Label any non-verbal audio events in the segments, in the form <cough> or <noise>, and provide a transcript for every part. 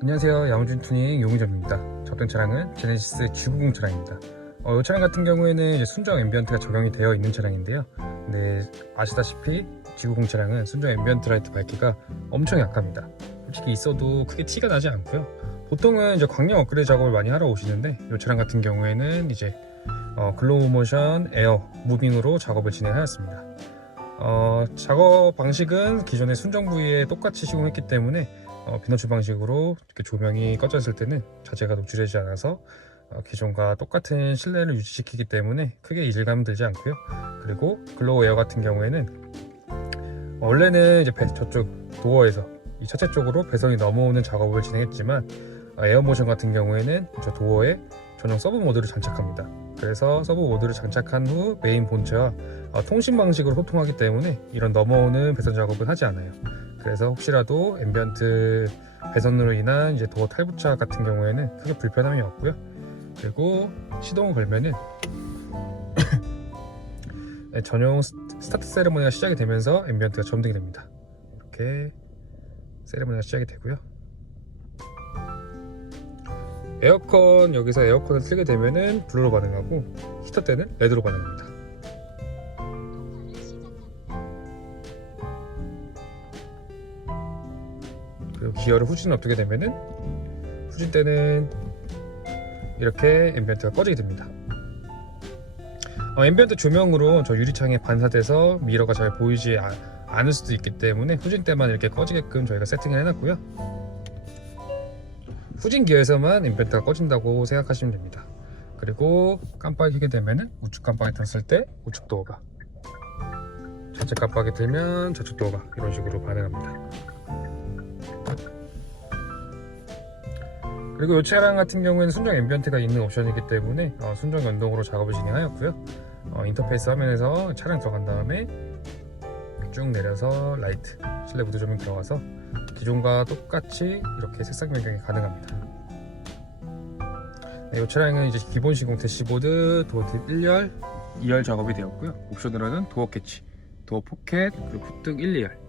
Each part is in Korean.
안녕하세요. 야무진 투닝 용의점입니다. 저던 차량은 제네시스 G90 차량입니다. 어, 이 차량 같은 경우에는 순정 앰비언트가 적용이 되어 있는 차량인데요. 근데 아시다시피 G90 차량은 순정 앰비언트 라이트 밝기가 엄청 약합니다. 솔직히 있어도 크게 티가 나지 않고요. 보통은 이제 광량 업그레이드 작업을 많이 하러 오시는데 이 차량 같은 경우에는 이제 어, 글로우 모션 에어 무빙으로 작업을 진행하였습니다. 어, 작업 방식은 기존의 순정 부위에 똑같이 시공했기 때문에 어, 비너츠 방식으로 이렇게 조명이 꺼졌을 때는 자재가 노출되지 않아서 어, 기존과 똑같은 실내를 유지시키기 때문에 크게 이질감은 들지 않고요. 그리고 글로우 에어 같은 경우에는 원래는 이제 배- 저쪽 도어에서 이 차체 쪽으로 배선이 넘어오는 작업을 진행했지만 어, 에어 모션 같은 경우에는 저 도어에 전용 서브 모드를 장착합니다. 그래서 서브 모드를 장착한 후 메인 본체와 어, 통신 방식으로 소통하기 때문에 이런 넘어오는 배선 작업은 하지 않아요. 그래서 혹시라도 앰비언트 배선으로 인한 이제 도어 탈부착 같은 경우에는 크게 불편함이 없고요. 그리고 시동을 걸면은 <laughs> 네, 전용 스- 스타트 세레모니가 시작이 되면서 앰비언트가 점등이 됩니다. 이렇게 세레모니가 시작이 되고요. 에어컨 여기서 에어컨을 틀게 되면은 블루로 반응하고 히터 때는 레드로 반응합니다. 그리고 기어를 후진 엎두게 되면은 후진 때는 이렇게 앰비언트가 꺼지게 됩니다. 어, 앰비언트 조명으로 저 유리창에 반사돼서 미러가 잘 보이지 아- 않을 수도 있기 때문에 후진 때만 이렇게 꺼지게끔 저희가 세팅을 해놨고요. 후진 기어에서만 앰비언트가 꺼진다고 생각하시면 됩니다. 그리고 깜빡이 켜게 되면은 우측 깜빡이 켰을 때 우측 도어가 좌측 깜빡이 들면 좌측 도어가 이런 식으로 반응합니다. 그리고 이 차량 같은 경우에는 순정 앰비언트가 있는 옵션이기 때문에 어, 순정 연동으로 작업을 진행하였고요. 어, 인터페이스 화면에서 차량 들어간 다음에 쭉 내려서 라이트, 실내 무드 조명 들어가서 기존과 똑같이 이렇게 색상 변경이 가능합니다. 네, 이 차량은 이제 기본 시공 대시보드, 도어 1열, 2열 작업이 되었고요. 옵션으로는 도어 캐치, 도어 포켓, 그리고 풋등 1, 2열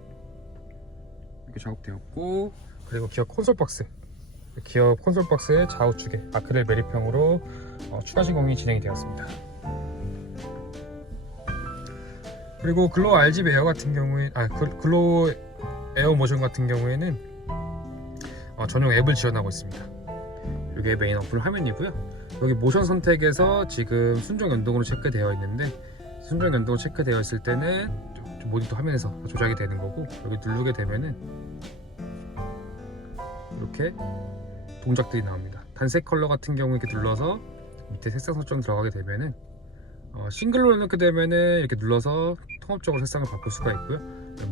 이렇게 작업되었고 그리고 기어 콘솔 박스 기어 콘솔 박스의 좌우측에 아크릴 매립형으로 어, 추가 시공이 진행이 되었습니다. 그리고 글로우 RGB 에어 같은 경우에 아 글- 글로우 에어 모션 같은 경우에는 어, 전용 앱을 지원하고 있습니다. 이게 메인 어플 화면이고요. 여기 모션 선택에서 지금 순정 연동으로 체크되어 있는데 순정 연동으로 체크되어 있을 때는 모니터 화면에서 조작이 되는 거고 여기 누르게 되면은 이렇게 동작들이 나옵니다. 단색 컬러 같은 경우 이렇게 눌러서 밑에 색상 설정 들어가게 되면은 어, 싱글로 해놓게 되면은 이렇게 눌러서 통합적으로 색상을 바꿀 수가 있고요.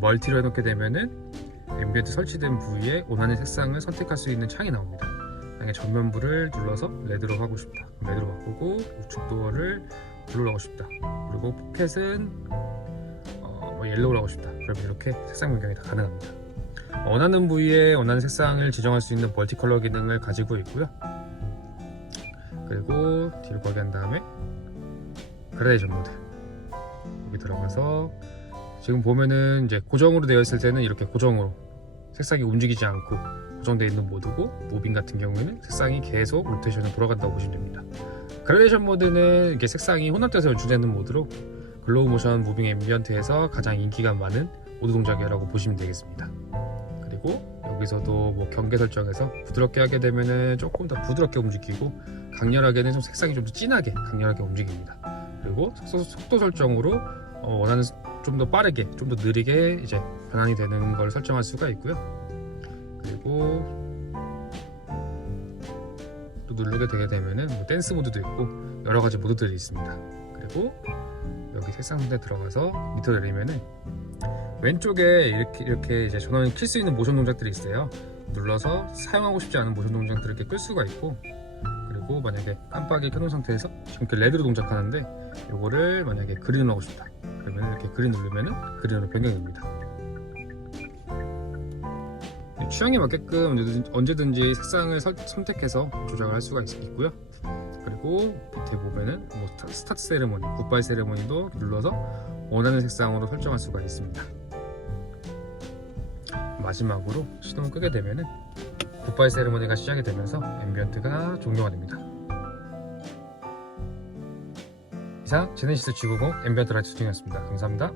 멀티로 해놓게 되면은 앰비언트 설치된 부위에 원하는 색상을 선택할 수 있는 창이 나옵니다. 만약에 전면부를 눌러서 레드로 하고 싶다. 레드로 바꾸고 우측 도어를 블루로 하고 싶다. 그리고 포켓은 어, 뭐 옐로우로 하고 싶다. 그럼 이렇게 색상 변경이 다 가능합니다. 원하는 부위에 원하는 색상을 지정할 수 있는 멀티 컬러 기능을 가지고 있고요. 그리고 뒤로 가게 한 다음에 그라데이션 모드 여기 들어가서 지금 보면은 이제 고정으로 되어 있을 때는 이렇게 고정으로 색상이 움직이지 않고 고정되어 있는 모드고 무빙 같은 경우에는 색상이 계속 로테이션을 돌아간다고 보시면 됩니다. 그라데이션 모드는 이렇게 색상이 혼합돼서 연출되는 모드로 글로우 모션 무빙 앰비언트에서 가장 인기가 많은 모드 동작이라고 보시면 되겠습니다. 그리고 여기서도 뭐 경계 설정에서 부드럽게 하게 되면은 조금 더 부드럽게 움직이고 강렬하게는 좀 색상이 좀 더 진하게 강렬하게 움직입니다. 그리고 속도, 속도 설정으로 어, 원하는 좀 더 빠르게 좀 더 느리게 이제 변환이 되는 걸 설정할 수가 있고요. 그리고 또 누르게 되게 되면은 뭐 댄스 모드도 있고 여러 가지 모드들이 있습니다. 그리고 여기 색상 선택 들어가서 밑으로 내리면은 왼쪽에 이렇게 이렇게 이제 전원을 킬 수 있는 모션 동작들이 있어요. 눌러서 사용하고 싶지 않은 모션 동작들을 이렇게 끌 수가 있고 그리고 만약에 깜빡이 켜놓은 상태에서 지금 이렇게 레드로 동작하는데 이거를 만약에 그린으로 하고 싶다 그러면 이렇게 그린 누르면은 그린으로 변경됩니다. 취향에 맞게끔 언제든지, 색상을 설- 선택해서 조작을 할 수가 있, 있고요. 그리고 밑에 보면은 뭐 스타- 스타트 세레모니, 굿바이 세레모니도 눌러서 원하는 색상으로 설정할 수가 있습니다. 마지막으로 시동을 끄게 되면은 굿바이 세레머니가 시작이 되면서 앰비언트가 종료가 됩니다. 이상 제네시스 G90 앰비언트 라이트 수준이었습니다. 감사합니다.